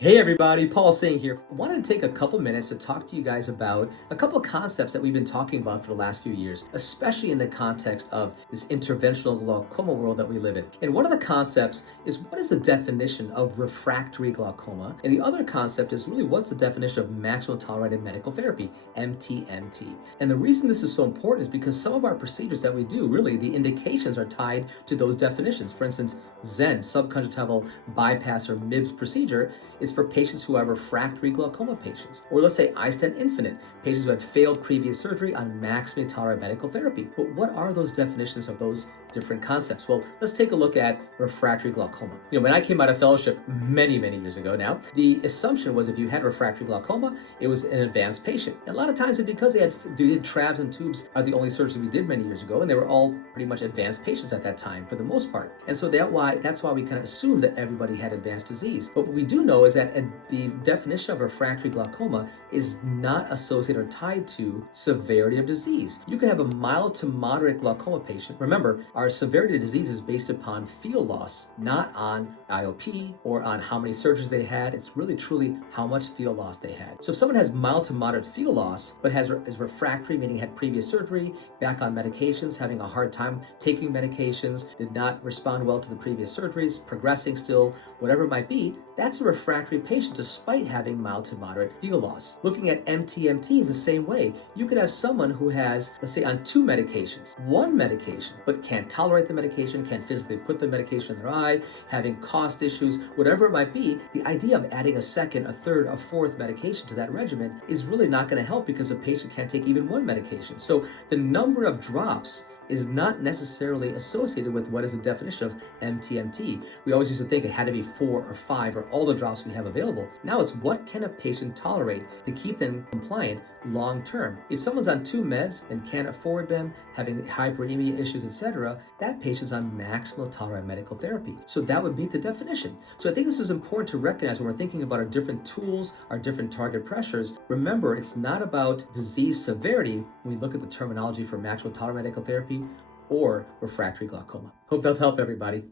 Hey everybody, Paul Singh here. I wanted to take a couple minutes to talk to you guys about a couple of concepts that we've been talking about for the last few years, especially in the context of this interventional glaucoma world that we live in. And one of the concepts is what is the definition of refractory glaucoma? And the other concept is really what's the definition of maximum tolerated medical therapy, MTMT. And the reason this is so important is because some of our procedures that we do, really the indications are tied to those definitions. For instance, Zen, subconjunctival bypass or MIBS procedure, is for patients who are refractory glaucoma patients. Or let's say iStent Infinite, patients who had failed previous surgery on maximally tolerated medical therapy. But what are those definitions of those different concepts? Well, let's take a look at refractory glaucoma. When I came out of fellowship many years ago now, the assumption was if you had refractory glaucoma, it was an advanced patient. And a lot of times it's because they did trabs and tubes are the only surgeries we did many years ago, and they were all pretty much advanced patients at that time for the most part. And so that's why we kind of assumed that everybody had advanced disease. But what we do know is that the definition of refractory glaucoma is not associated or tied to severity of disease. You can have a mild to moderate glaucoma patient. Remember, our severity of disease is based upon field loss, not on IOP or on how many surgeries they had. It's really truly how much field loss they had. So if someone has mild to moderate field loss, but is refractory, meaning had previous surgery, back on medications, having a hard time taking medications, did not respond well to the previous surgeries, progressing still, whatever it might be, that's a refractory patient despite having mild to moderate field loss. Looking at MTMT is the same way. You could have someone who has, let's say, on two medications, one medication, but can't tolerate the medication, can't physically put the medication in their eye, having cost issues, whatever it might be. The idea of adding a second, a third, a fourth medication to that regimen is really not going to help because the patient can't take even one medication. So the number of drops is not necessarily associated with what is the definition of MTMT. We always used to think it had to be 4 or 5 or all the drops we have available. Now it's what can a patient tolerate to keep them compliant long term. If someone's on 2 meds and can't afford them, having hyperemia issues, etc., that patient's on maximal tolerated medical therapy. So that would meet the definition. So I think this is important to recognize when we're thinking about our different tools, our different target pressures. Remember, it's not about disease severity when we look at the terminology for maximal tolerated medical therapy or refractory glaucoma. Hope that'll help everybody.